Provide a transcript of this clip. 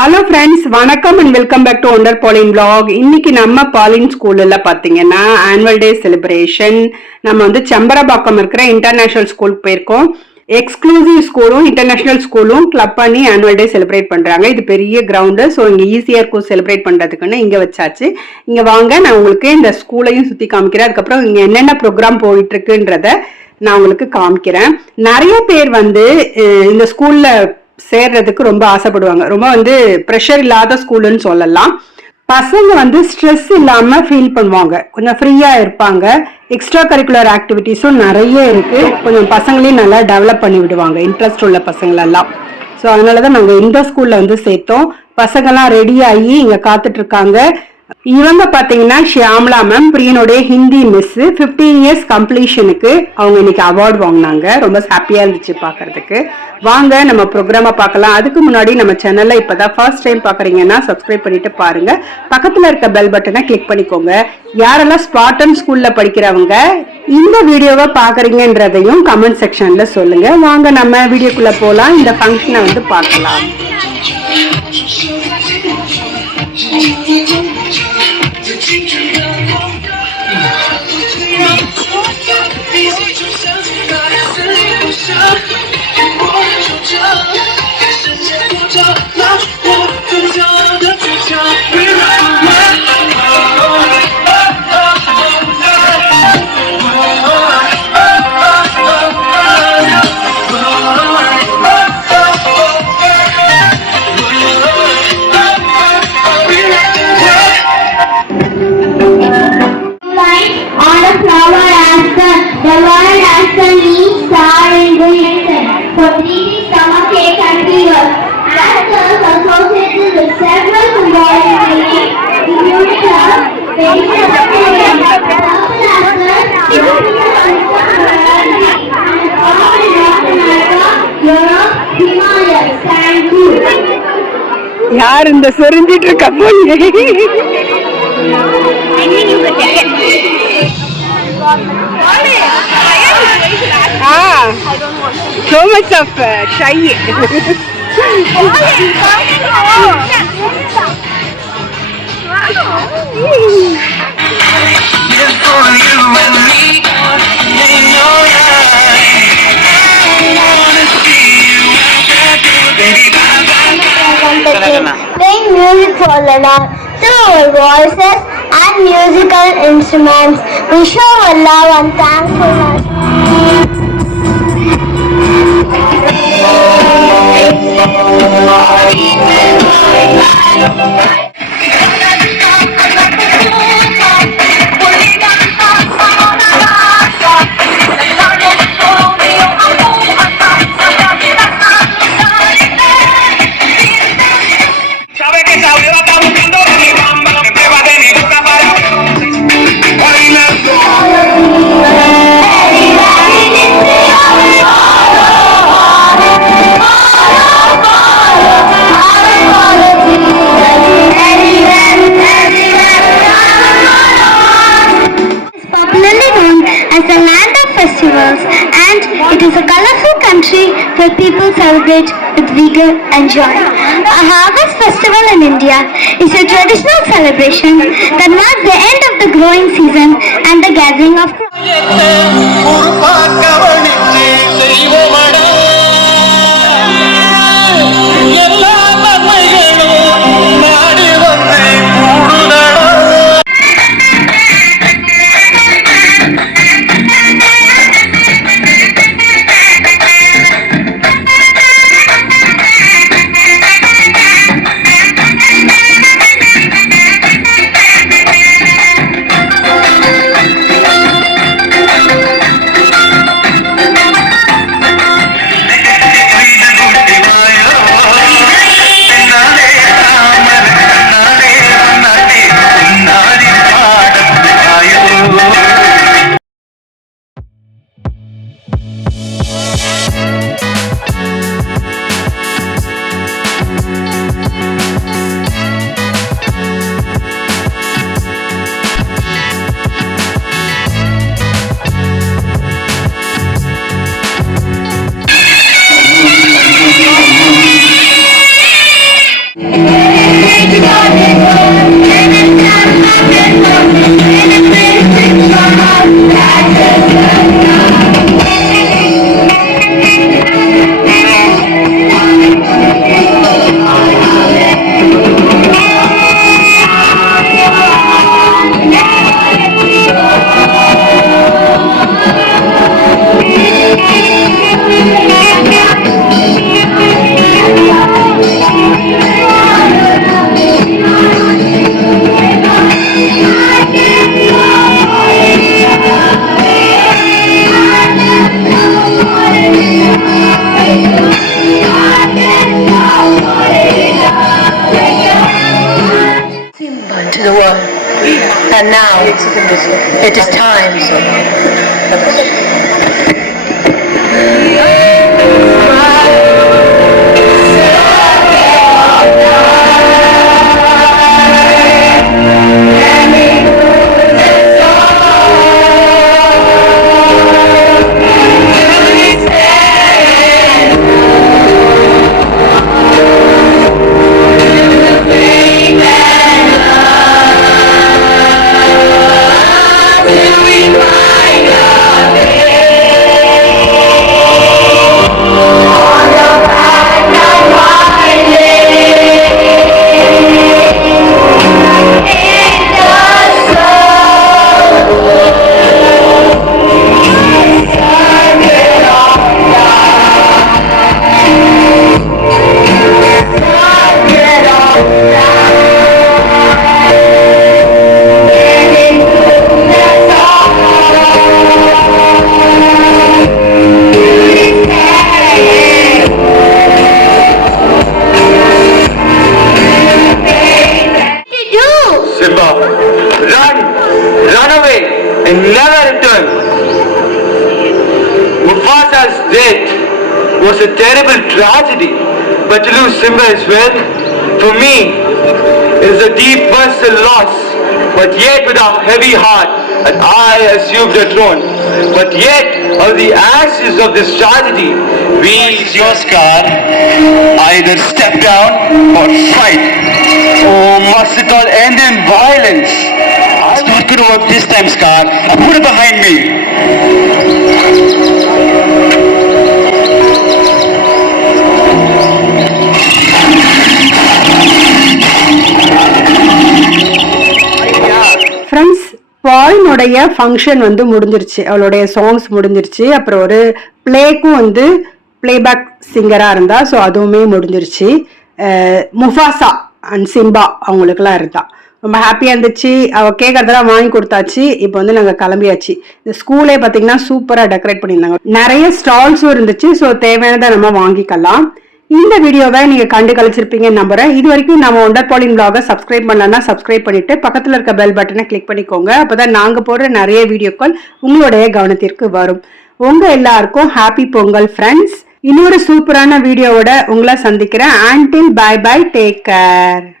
Hello friends, வணக்கம் and welcome back to Wonder Pauline vlog. இன்னைக்கு நம்ம பாலின் ஸ்கூல்ல பாத்தீங்கன்னா ஆனுவல் டே செலிப்ரேஷன். நம்ம வந்து செம்பரபாக்கம் இருக்கிற இன்டர்நேஷனல் ஸ்கூலுக்கு போயிருக்கோம். எக்ஸ்க்ளூசிவ் ஸ்கூலும் இன்டர்நேஷனல் ஸ்கூலும் கிளப் பண்ணி ஆனுவல் டே செலிப்ரேட் பண்றாங்க. இது பெரிய கிரவுண்டு, ஸோ இங்க ஈஸியா இருக்கும் செலிப்ரேட் பண்றதுக்குன்னு இங்க வச்சாச்சு. இங்க வாங்க, நான் உங்களுக்கு இந்த ஸ்கூலையும் சுத்தி காமிக்கிறேன். அதுக்கப்புறம் இங்க என்னென்ன ப்ரோக்ராம் போயிட்டு இருக்குன்றத நான் உங்களுக்கு காமிக்கிறேன். நிறைய பேர் வந்து இந்த ஸ்கூல்ல சேர்றதுக்கு ரொம்ப ஆசைப்படுவாங்க. ரொம்ப வந்து ப்ரெஷர் இல்லாத ஸ்கூலுன்னு சொல்லலாம். பசங்க வந்து ஸ்ட்ரெஸ் இல்லாம ஃபீல் பண்ணுவாங்க, கொஞ்சம் ஃப்ரீயா இருப்பாங்க. எக்ஸ்ட்ரா கரிக்குலர் ஆக்டிவிட்டிஸும் நிறைய இருக்கு. கொஞ்சம் பசங்களையும் நல்லா டெவலப் பண்ணி விடுவாங்க, இன்ட்ரெஸ்ட் உள்ள பசங்களெல்லாம். ஸோ அதனாலதான் நாங்க இந்த ஸ்கூல்ல வந்து சேர்த்தோம். பசங்கெல்லாம் ரெடி ஆகி இங்க காத்துட்டு இருக்காங்க. இவங்க பாத்தீங்கன்னா ஷியாமலா மேம், பிரியனுடைய ஹிந்தி மிஸ். 15 இயர்ஸ் கம்ப்ளீஷனுக்கு அவங்க இன்னைக்கு அவார்டு வாங்கினாங்க. ரொம்ப ஹாப்பியா இருந்துச்சு பாக்குறதுக்கு. வாங்க நம்ம ப்ரோக்ராம பார்க்கலாம். அதுக்கு முன்னாடி நம்ம சேனல்ல இப்பதான் ஃபர்ஸ்ட் டைம் பாக்குறீங்கன்னா சப்ஸ்கிரைப் பண்ணிட்டு பாருங்க. பக்கத்துல இருக்க பெல் பட்டனை கிளிக் பண்ணிக்கோங்க. யாரெல்லாம் ஸ்பார்டன் ஸ்கூல்ல படிக்கிறவங்க இந்த வீடியோவை பாக்குறீங்கன்றதையும் கமெண்ட் செக்ஷன்ல சொல்லுங்க. வாங்க நம்ம வீடியோக்குள்ள போலாம். இந்த ஃபங்க்ஷனை வந்து பார்க்கலாம். யார் இந்த சொரிஞ்சிட்டு இருக்க so much of shy. Playing music for Allah through our voices and musical instruments. We show our love and thankfulness. Where people celebrate with vigor and joy. A harvest festival in India is a traditional celebration that marks the end of the growing season and the gathering of crops. now it is time. Simba, run away and never return. Mufasa's death was a terrible tragedy, but to lose Simba as well, for me, is a deep personal loss. But yet with a heavy heart, and I assumed the throne. But yet, of the ashes of this tragedy, we, your Scar, either step down or fight. Oh, must it all end in violence? It's not going to work this time, Scar. Put it behind me. Friends, பாலினுடைய function வந்து முடிஞ்சிருச்சு. அவளுடைய சாங்ஸ் முடிஞ்சிருச்சு. அப்புறம் ஒரு பிளேக்கும் வந்து பிளேபேக் சிங்கராக இருந்தா. ஸோ அதுவுமே முடிஞ்சிருச்சு. முஃபாசா அண்ட் சிம்பா அவங்களுக்குலாம் இருந்தா. ரொம்ப ஹாப்பியாக இருந்துச்சு. அவள் கேட்கறதெல்லாம் வாங்கி கொடுத்தாச்சு. இப்போ வந்து நாங்கள் கிளம்பியாச்சு. இந்த ஸ்கூலே பார்த்தீங்கன்னா சூப்பராக டெக்கரேட் பண்ணியிருந்தாங்க. நிறைய ஸ்டால்ஸும் இருந்துச்சு. ஸோ தேவையானதை நம்ம வாங்கிக்கலாம். இந்த வீடியோவை நீங்க கண்டு கழிச்சிருப்பீங்கன்னு நம்புறேன். இது வரைக்கும் நம்ம ஒண்டர் பாலின் vlog-ஐ சப்ஸ்கிரைப் பண்ணலன்னா சப்ஸ்கிரைப் பண்ணிட்டு பக்கத்துல இருக்க பெல் பட்டனை கிளிக் பண்ணிக்கோங்க. அப்பதான் நாங்க போடுற நிறைய வீடியோக்கள் உங்களுடைய கவனத்திற்கு வரும். உங்க எல்லாருக்கும் ஹாப்பி பொங்கல் ஃப்ரெண்ட்ஸ். இன்னொரு சூப்பரான வீடியோவோட உங்களை சந்திக்கிறேன். until bye bye, take care.